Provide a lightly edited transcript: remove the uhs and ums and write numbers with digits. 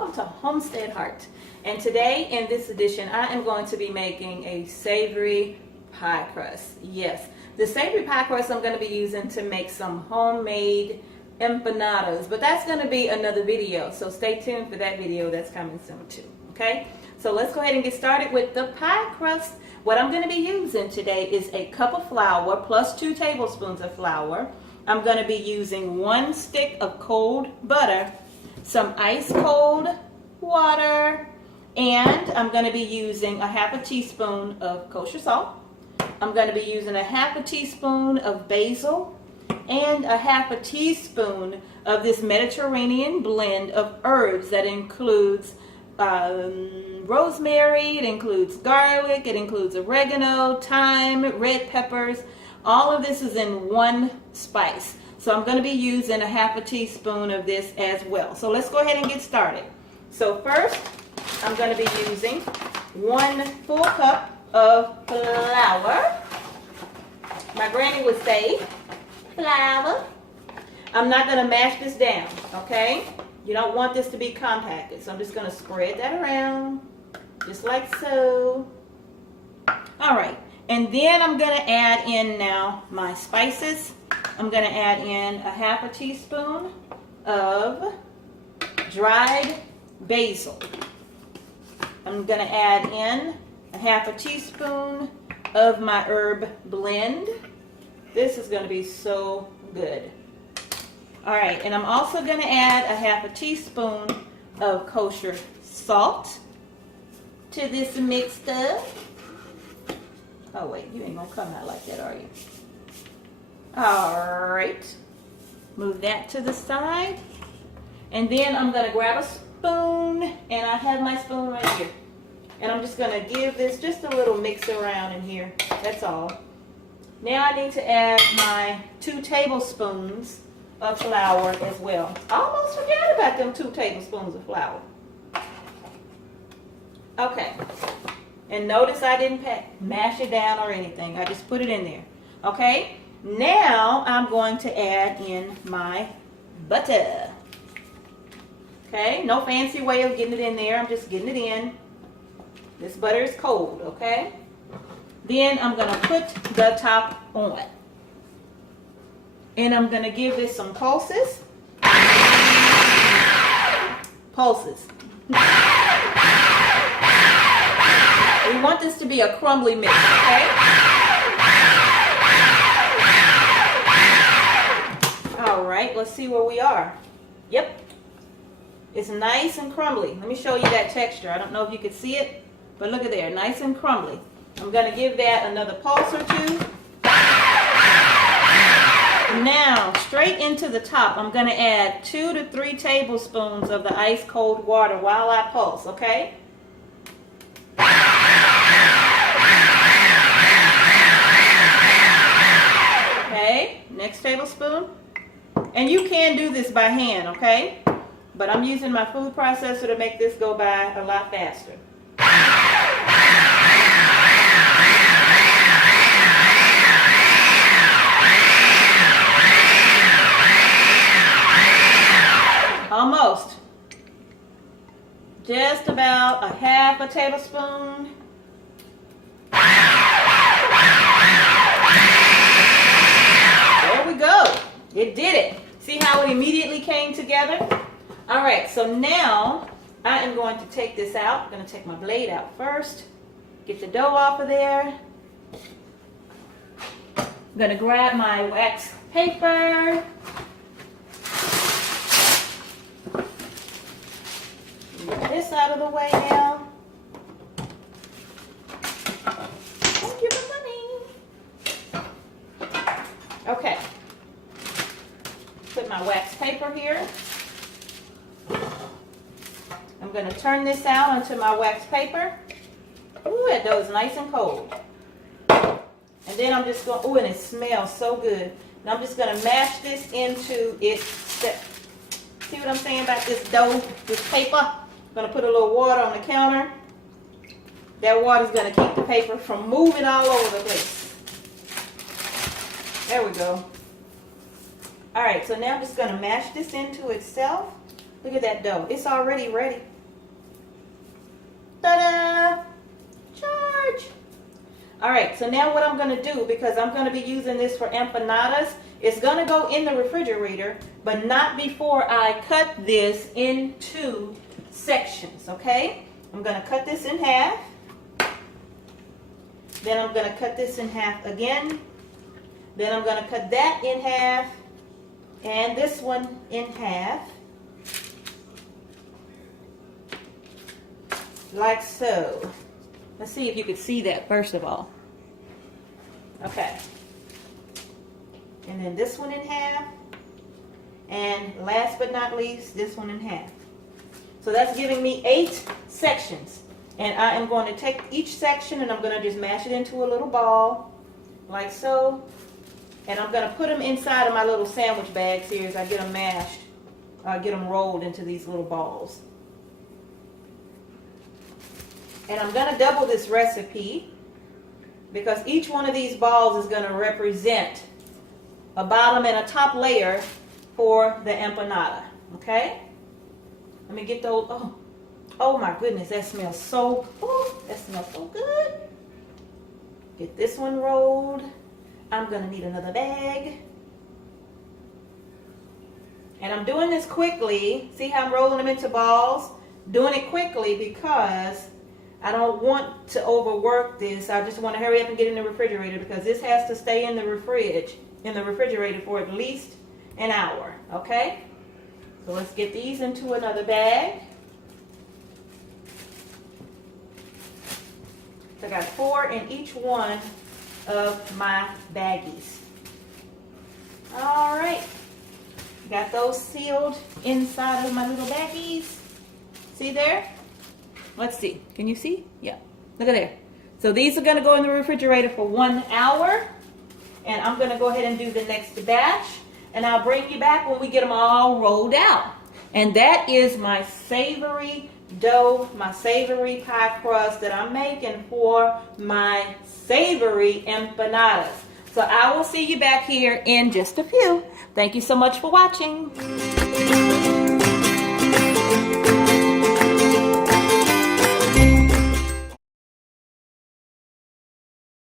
welcome to Homestead Heart. And today in this edition I am going to be making a savory pie crust. Yes, the savory pie crust I'm going to be using to make some homemade empanadas, but that's going to be another video, so stay tuned for that video. That's coming soon too. Okay, so let's go ahead and get started with the pie crust. What I'm going to be using today is a cup of flour plus 2 tablespoons of flour. I'm going to be using 1 stick of cold butter, some ice cold water, and I'm going to be using a half a teaspoon of kosher salt. I'm going to be using a half a teaspoon of basil and a half a teaspoon of this Mediterranean blend of herbs that includes rosemary, it includes garlic, it includes oregano, thyme, red peppers. All of this is in one spice. So I'm going to be using a half a teaspoon of this as well. So let's go ahead and get started. So first, I'm going to be using 1 full cup of flour. My granny would say flour. I'm not going to mash this down, okay? You don't want this to be compacted. So I'm just going to spread that around, just like so. All right. And then I'm going to add in now my spices. I'm going to add in a half a teaspoon of dried basil. I'm going to add in a half a teaspoon of my herb blend. This is going to be so good. All right, and I'm also going to add a half a teaspoon of kosher salt to this mixed up. Oh wait, you ain't gonna come out like that, are you? All right, move that to the side. And then I'm gonna grab a spoon, and I have my spoon right here. And I'm just gonna give this just a little mix around in here, that's all. Now I need to add my 2 tablespoons of flour as well. I almost forgot about them 2 tablespoons of flour. Okay. And notice I didn't mash it down or anything. I just put it in there. Okay? Now I'm going to add in my butter. Okay? No fancy way of getting it in there. I'm just getting it in. This butter is cold, okay? Then I'm going to put the top on. And I'm going to give this some pulses. Pulses. We want this to be a crumbly mix, okay? All right, let's see where we are. Yep, it's nice and crumbly. Let me show you that texture. I don't know if you can see it, but look at there, nice and crumbly. I'm going to give that another pulse or 2. Now, straight into the top, I'm going to add 2 to 3 tablespoons of the ice cold water while I pulse, okay? Okay, next tablespoon. And you can do this by hand, okay? But I'm using my food processor to make this go by a lot faster. Almost. Just about a half a tablespoon. There we go. It did it. See how it immediately came together? All right, so now I am going to take this out. I'm going to take my blade out first. Get the dough off of there. I'm going to grab my wax paper. Get this out of the way now. Thank you for money. Okay. Put my wax paper here. I'm going to turn this out onto my wax paper. Ooh, that dough is nice and cold. And then I'm just going, ooh, and it smells so good. And I'm just going to mash this into its step. See what I'm saying about this dough, this paper? I'm going to put a little water on the counter. That water is going to keep the paper from moving all over the place. There we go. All right, so now I'm just going to mash this into itself. Look at that dough. It's already ready. Ta-da! Charge! All right, so now what I'm going to do, because I'm going to be using this for empanadas, it's going to go in the refrigerator, but not before I cut this into sections, okay? I'm going to cut this in half. Then I'm going to cut this in half again. Then I'm going to cut that in half and this one in half. Like so. Let's see if you could see that first of all. Okay. And then this one in half. And last but not least, this one in half. So that's giving me 8 sections. And I am going to take each section and I'm going to just mash it into a little ball. Like so. And I'm going to put them inside of my little sandwich bags here as I get them mashed. Get them rolled into these little balls. And I'm going to double this recipe because each one of these balls is going to represent a bottom and a top layer for the empanada. Okay? Let me get those. Oh my goodness, that smells so good. Get this one rolled. I'm going to need another bag. And I'm doing this quickly. See how I'm rolling them into balls? Doing it quickly because I don't want to overwork this. I just want to hurry up and get in the refrigerator because this has to stay in the refrigerator for at least an hour. Okay? So let's get these into another bag. So I got 4 in each one of my baggies. All right. Got those sealed inside of my little baggies. See there? Let's see. Can you see? Yeah. Look at there. So these are going to go in the refrigerator for 1 hour. And I'm going to go ahead and do the next batch. And I'll bring you back when we get them all rolled out. And that is my savory dough, my savory pie crust that I'm making for my savory empanadas. So I will see you back here in just a few. Thank you so much for watching.